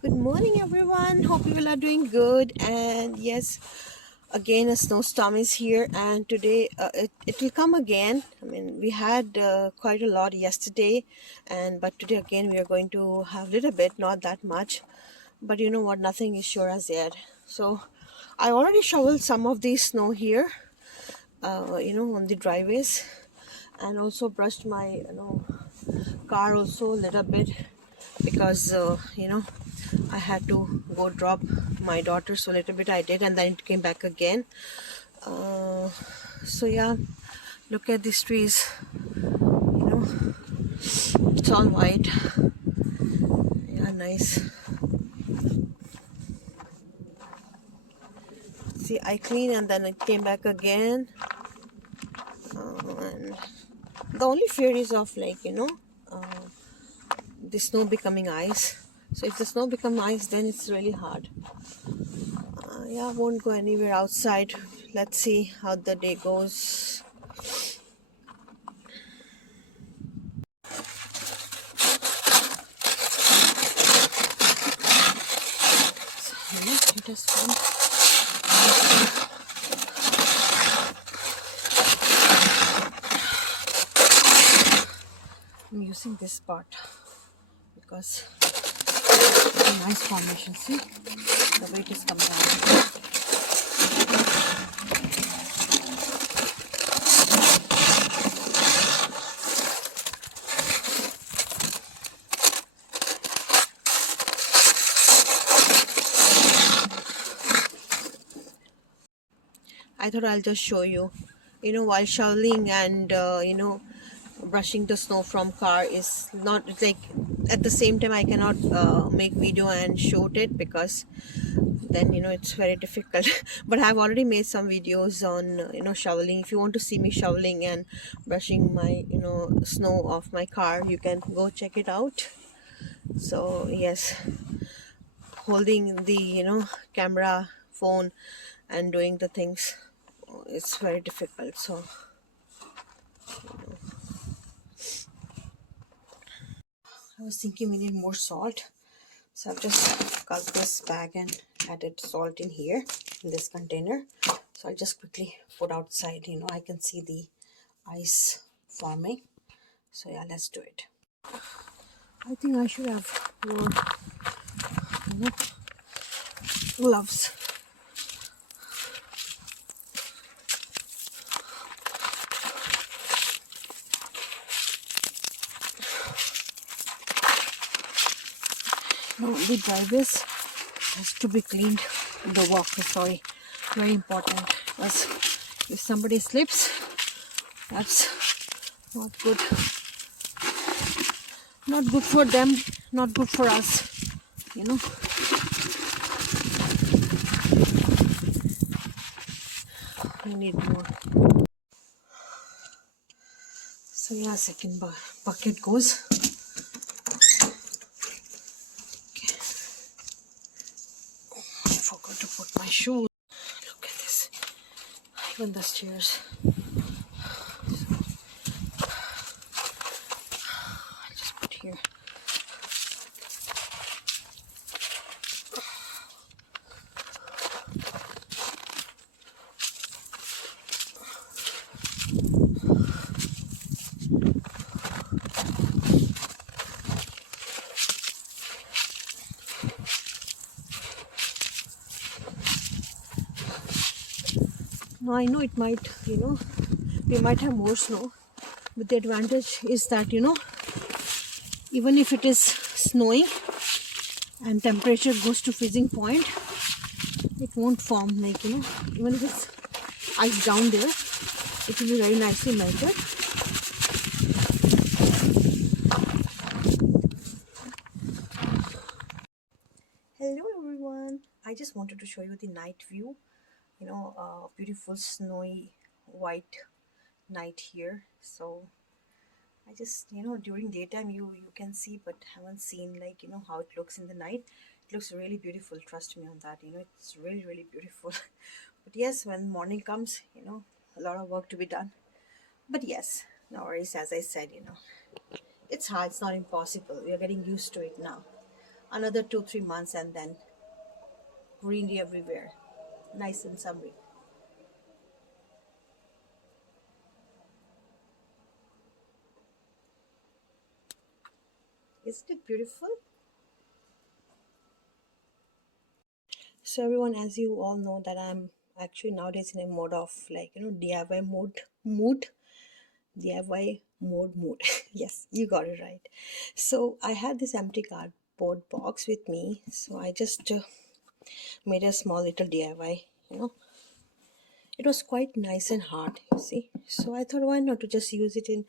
Good morning, everyone. Hope you all are doing good. And yes, again, a snowstorm is here, and today it will come again. I mean, we had quite a lot yesterday, but today again we are going to have a little bit, not that much. But you know what? Nothing is sure as yet. So, I already shoveled some of the snow here, on the driveways, and also brushed my car also a little bit because I had to go drop my daughter, so a little bit I did, and then it came back again. uh, so yeah, look at these trees, it's all white. Yeah, nice. See, I clean and then it came back again. And the only fear is of the snow becoming ice. So if the snow become ice, then it's really hard. Yeah, I won't go anywhere outside. Let's see how the day goes. It is fun. I'm using this spot because it's a nice formation. See, the weight is coming out. I thought I'll just show you, while shoveling and brushing the snow from car is not, it's like at the same time I cannot make video and shoot it because then it's very difficult. But I've already made some videos on shoveling. If you want to see me shoveling and brushing my snow off my car, you can go check it out. So yes, holding the camera phone and doing the things, it's very difficult. So I was thinking we need more salt, so I've just cut this bag and added salt in here in this container. So I'll just quickly put outside. I can see the ice forming. So yeah, let's do it. I think I should have worn gloves. No, the driveways has to be cleaned. The walkway, sorry, very important, because if somebody slips, that's not good. Not good for them, not good for us. We need more. So yeah, second bucket goes. I forgot to put my shoes. Look at this. Even the stairs. I'll just put here. Now I know it might, we might have more snow, but the advantage is that, even if it is snowing and temperature goes to freezing point, it won't form even if it's ice down there, it will be very nicely melted. Hello everyone, I just wanted to show you the night view. Beautiful snowy white night here. So I just, during daytime you can see, but haven't seen how it looks in the night. It looks really beautiful, trust me on that. It's really, really beautiful. But yes, when morning comes, a lot of work to be done. But yes, no worries. As I said, it's hard, it's not impossible. We are getting used to it now. Another 2-3 months and then greenery everywhere, nice and summery. Isn't it beautiful? So everyone, as you all know that I'm actually nowadays in a mode of like DIY DIY mood. Yes, you got it right. So I had this empty cardboard box with me, so I just made a small little DIY. It was quite nice and hard, you see. So I thought, why not to just use it in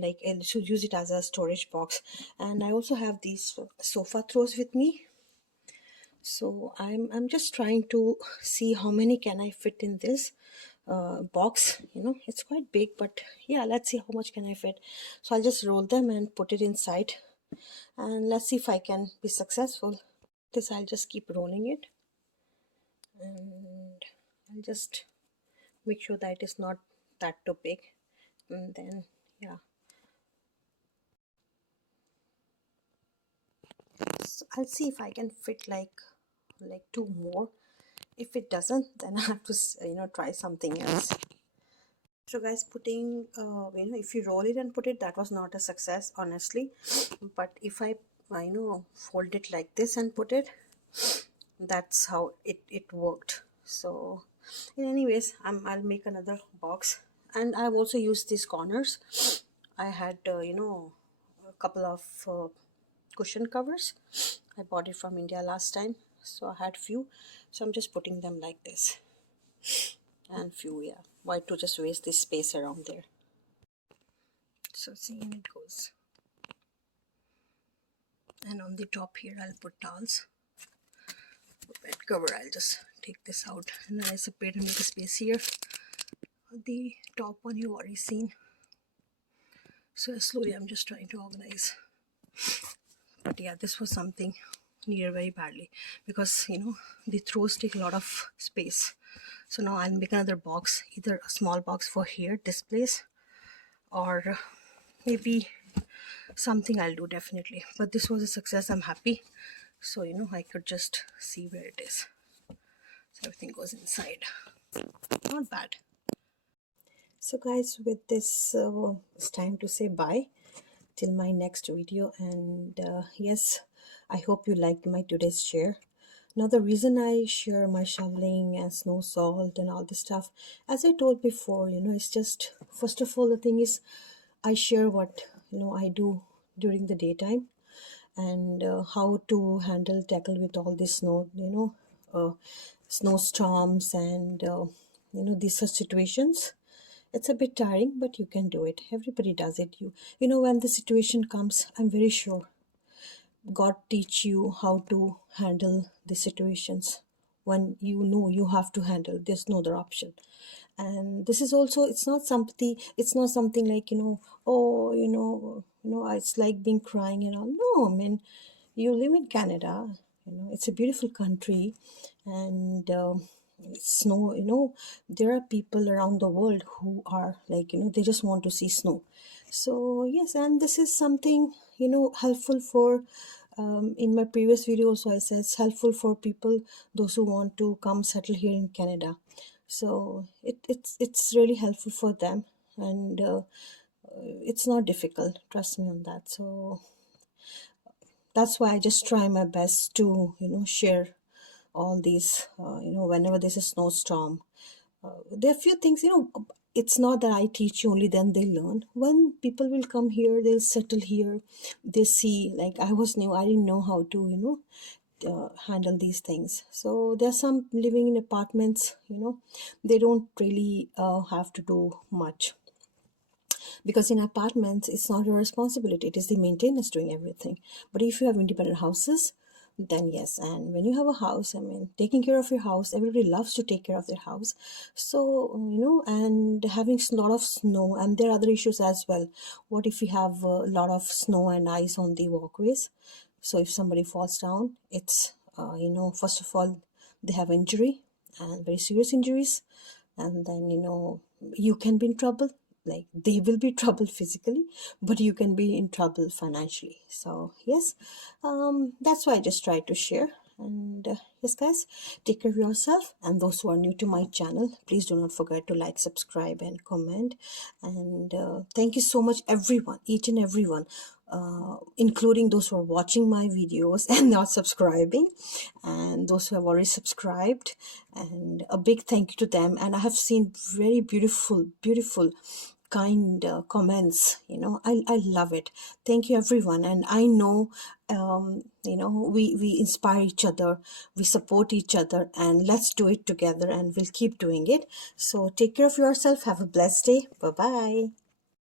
like to use it as a storage box. And I also have these sofa throws with me. So I'm just trying to see how many can I fit in this box. It's quite big, but yeah, let's see how much can I fit. So I'll just roll them and put it inside, and let's see if I can be successful. This I'll just keep rolling it, and I'll just make sure that it is not that too big, and then yeah, so I'll see if I can fit like two more. If it doesn't, then I have to try something else. So guys, putting if you roll it and put it, that was not a success honestly. But if I fold it like this and put it, that's how it worked. So in anyways, I'll make another box, and I've also used these corners. I had a couple of cushion covers. I bought it from India last time, so I had few, so I'm just putting them like this, and few, yeah, why to just waste this space around there. So see, and it goes, and on the top here I'll put towels. Bed cover, I'll just take this out, and then I separate and make a space here. The top one you've already seen. So slowly I'm just trying to organize. But yeah, this was something needed very badly, because the throws take a lot of space. So now I'll make another box, either a small box for here, this place, or maybe something I'll do definitely. But this was a success, I'm happy. So I could just see where it is. So everything goes inside. Not bad. So guys, with this it's time to say bye till my next video. And yes, I hope you liked my today's share. Now the reason I share my shoveling and snow salt and all this stuff, as I told before, it's just, first of all, the thing is I share what I do during the daytime, and how to tackle with all this snow, snowstorms, and these such situations. It's a bit tiring, but you can do it. Everybody does it. When the situation comes, I'm very sure God teach you how to handle the situations. When you have to handle, there's no other option. And this is also, it's not something like, oh, it's like being crying and all. No, I mean, you live in Canada, it's a beautiful country. And snow, there are people around the world who are like, they just want to see snow. So yes, and this is something helpful for, in my previous video also I said, it's helpful for people, those who want to come settle here in Canada. So it's really helpful for them. And it's not difficult, trust me on that. So that's why I just try my best to share all these, whenever there's a snowstorm. There are few things, it's not that I teach you only then they learn. When people will come here, they'll settle here, they see, like I was new, I didn't know how to handle these things. So there's some living in apartments, they don't really have to do much, because in apartments it's not your responsibility, it is the maintenance doing everything. But if you have independent houses, then yes. And when you have a house, I mean, taking care of your house, everybody loves to take care of their house. So and having a lot of snow, and there are other issues as well. What if we have a lot of snow and ice on the walkways? So if somebody falls down, it's first of all, they have injury, and very serious injuries. And then you can be in trouble. like they will be trouble physically, but you can be in trouble financially. So yes, that's why I just try to share. And yes guys, take care of yourself, and those who are new to my channel, please do not forget to like, subscribe and comment. And thank you so much everyone, each and everyone, including those who are watching my videos and not subscribing, and those who have already subscribed, and a big thank you to them. And I have seen very beautiful kind comments. I love it. Thank you everyone. And I know, we inspire each other, we support each other, and let's do it together, and we'll keep doing it. So take care of yourself, have a blessed day. Bye bye.